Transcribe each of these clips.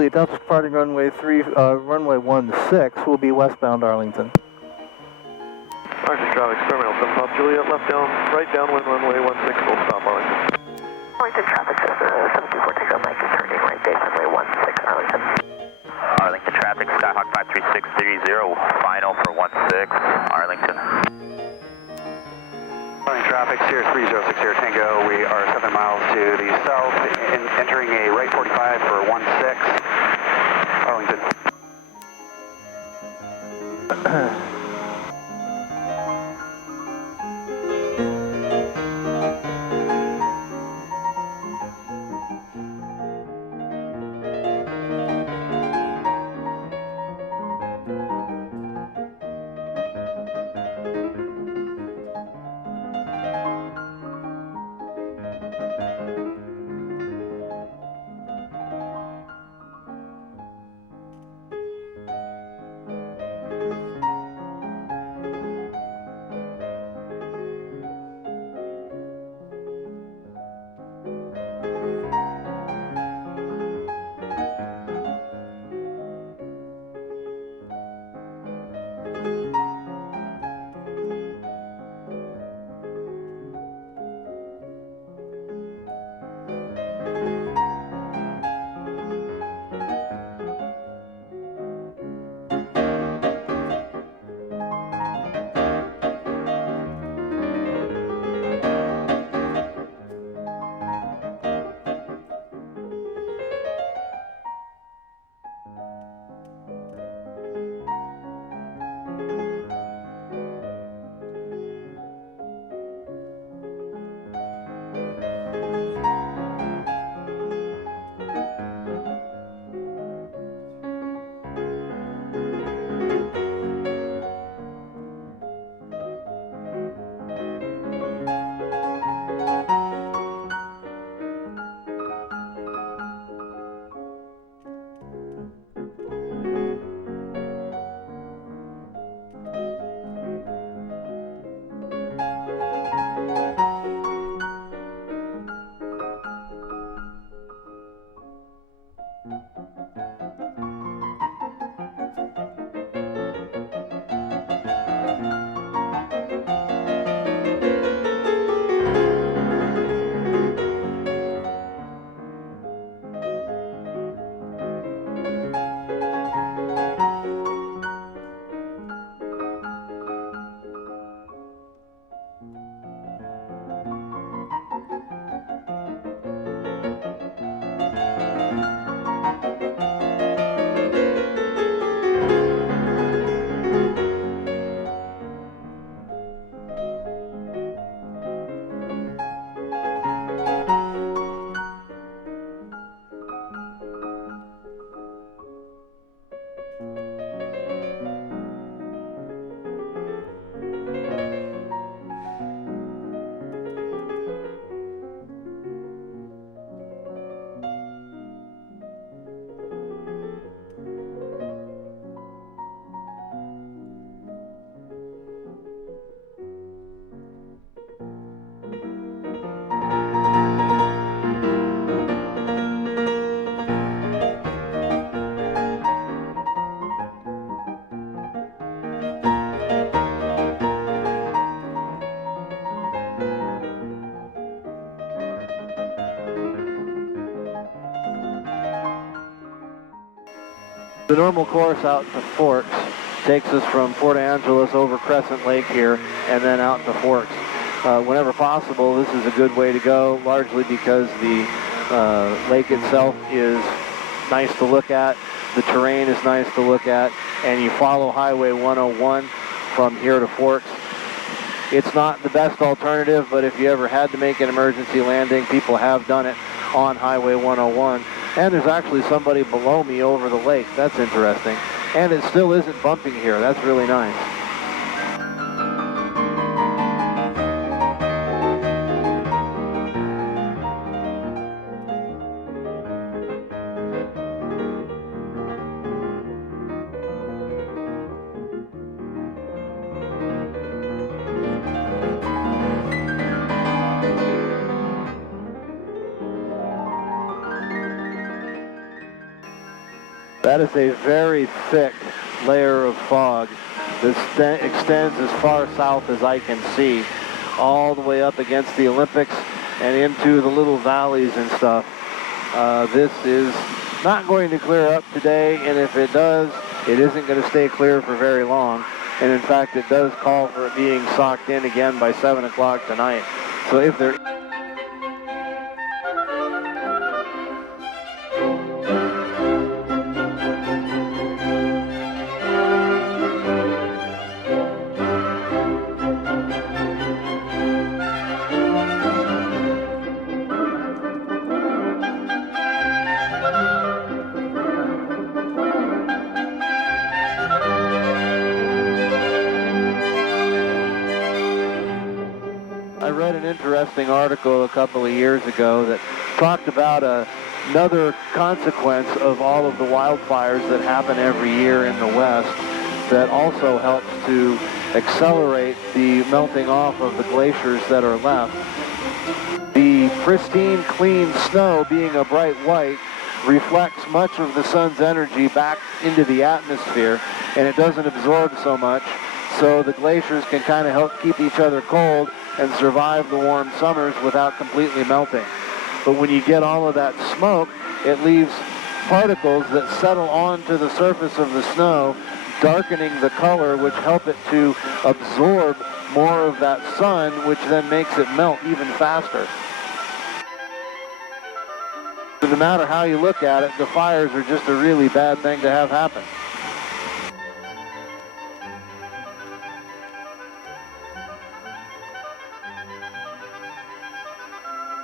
Juliet Delta departing runway 16, will be westbound Arlington. Arlington traffic, terminal, Pop Juliet, left down, right downwind runway 16, full stop Arlington. Arlington traffic, 724, take off, Mike, turning right, base runway 16, Arlington. Arlington traffic, Skyhawk 53630, final for 16, Arlington. Arlington traffic, Sierra 3060 Tango, we are 7 miles to the south, entering a right 45 for 16, Arlington. The normal course out to Forks takes us from Port Angeles over Crescent Lake here and then out to Forks. Whenever possible, this is a good way to go, largely because the lake itself is nice to look at, the terrain is nice to look at, and you follow Highway 101 from here to Forks. It's not the best alternative, but if you ever had to make an emergency landing, people have done it on Highway 101. And there's actually somebody below me over the lake. That's interesting. And it still isn't bumping here. That's really nice. That is a very thick layer of fog that extends as far south as I can see, all the way up against the Olympics and into the little valleys and stuff. This is not going to clear up today, and if it does, it isn't going to stay clear for very long. And in fact, it does call for it being socked in again by 7 o'clock tonight. So if there I read an interesting article a couple of years ago that talked about another consequence of all of the wildfires that happen every year in the West that also helps to accelerate the melting off of the glaciers that are left. The pristine, clean snow, being a bright white, reflects much of the sun's energy back into the atmosphere, and it doesn't absorb so much, so the glaciers can kind of help keep each other cold and survive the warm summers without completely melting. But when you get all of that smoke, it leaves particles that settle onto the surface of the snow, darkening the color, which help it to absorb more of that sun, which then makes it melt even faster. So no matter how you look at it, the fires are just a really bad thing to have happen.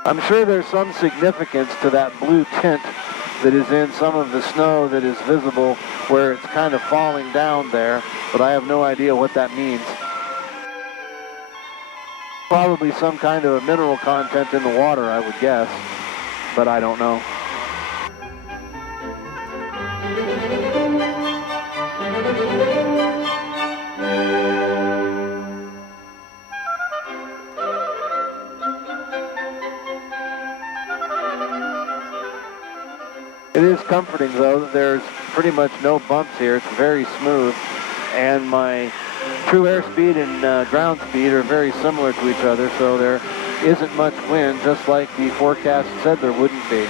I'm sure there's some significance to that blue tint that is in some of the snow that is visible where it's kind of falling down there, but I have no idea what that means. Probably some kind of a mineral content in the water, I would guess, but I don't know. It is comforting, though, that there's pretty much no bumps here. It's very smooth, and my true airspeed and ground speed are very similar to each other, so there isn't much wind, just like the forecast said there wouldn't be.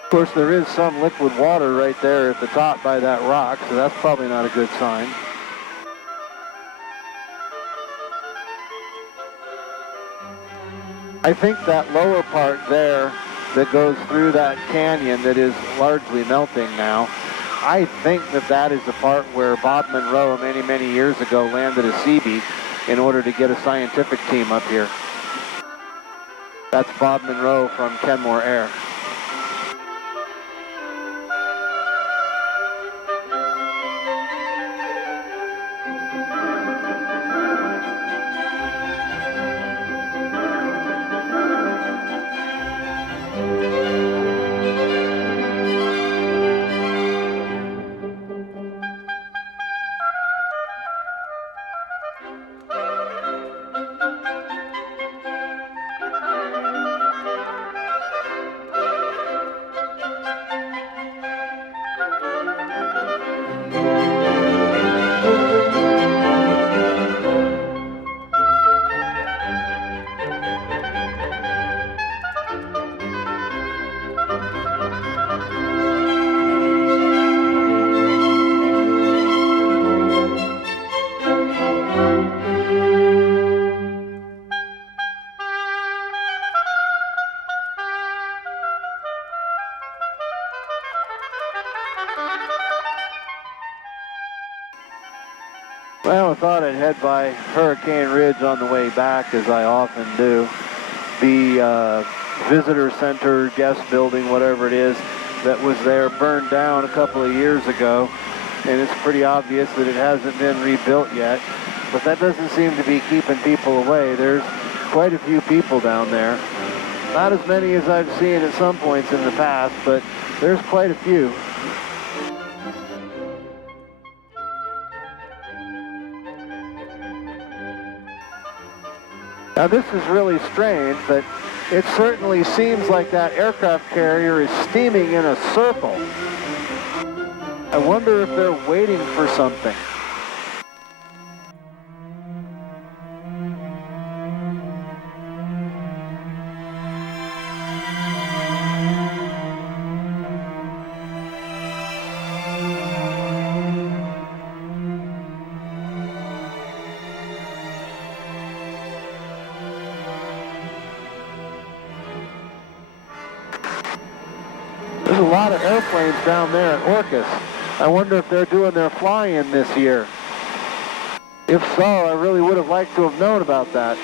Of course, there is some liquid water right there at the top by that rock, so that's probably not a good sign. I think that lower part there that goes through that canyon that is largely melting now, I think that that is the part where Bob Monroe many, many years ago landed a Seabeat in order to get a scientific team up here. That's Bob Monroe from Kenmore Air. Well, I thought I'd head by Hurricane Ridge on the way back, as I often do. The visitor center, guest building, whatever it is, that was there burned down a couple of years ago, and it's pretty obvious that it hasn't been rebuilt yet. but that doesn't seem to be keeping people away. There's quite a few people down there. Not as many as I've seen at some points in the past, but there's quite a few. Now this is really strange, but it certainly seems like that aircraft carrier is steaming in a circle. I wonder if they're waiting for something. There's a lot of airplanes down there at Orcas. I wonder if they're doing their fly-in this year. If so, I really would have liked to have known about that.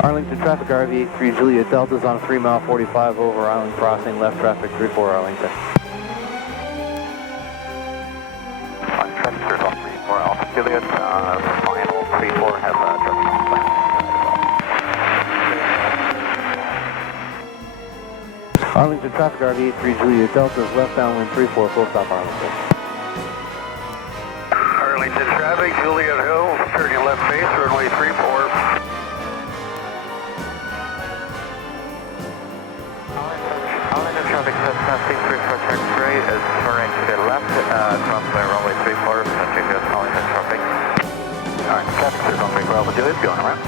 Arlington traffic, RV-8 3 Juliet Delta's on 3 mile 45 over Island Crossing, left traffic 34 Arlington. Traffic clear off 34 Alpha Juliet, final 34 has traffic on. Arlington traffic, RV-8 3 Juliet Delta's left downwind 34, full stop Arlington. Arlington traffic, Juliet Hill, turning left base, runway 34. Arlington traffic, Cessna 634 turn straight, is turning to the left, crossing runway 34, touching the Arlington traffic. Alright, traffic clear on 34 Alpha Juliet, going around.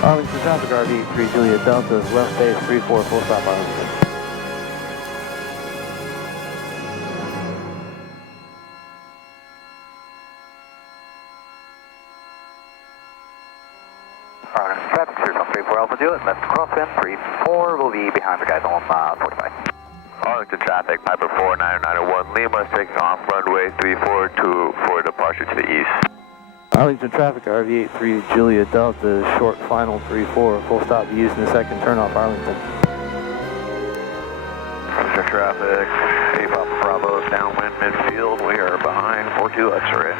Arlington traffic, RV-8 3 Juliet Delta's left base 34, full stop Arlington. Traffic clear on 34 Alpha Juliet, left crosswind 34, will be behind the guys on 45. Arlington traffic, Piper 4991 Lima, taking off runway 34 for departure to the east. Arlington traffic, RV-8 3 Juliet Delta, short final 34, full stop using the second turnoff Arlington. Cruiser traffic, A-Pop Bravo, downwind midfield, we are behind 42 X-ray.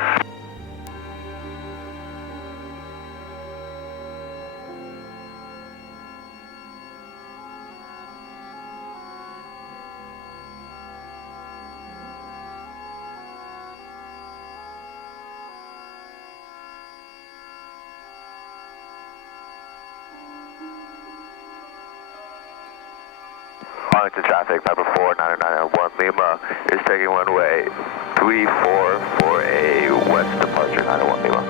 Arlington traffic, Piper 49991 Lima is taking runway 34 for a west departure, 901 Lima.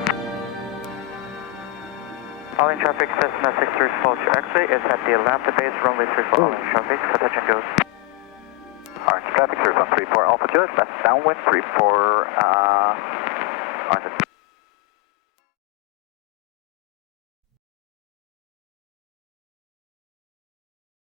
Arlington traffic, Cessna 634 to X-ray is at the Atlanta base, runway 34 Arlington traffic, for touch and go. Arlington traffic, 3134 Alpha Juliet, that's downwind, 34, Arlington.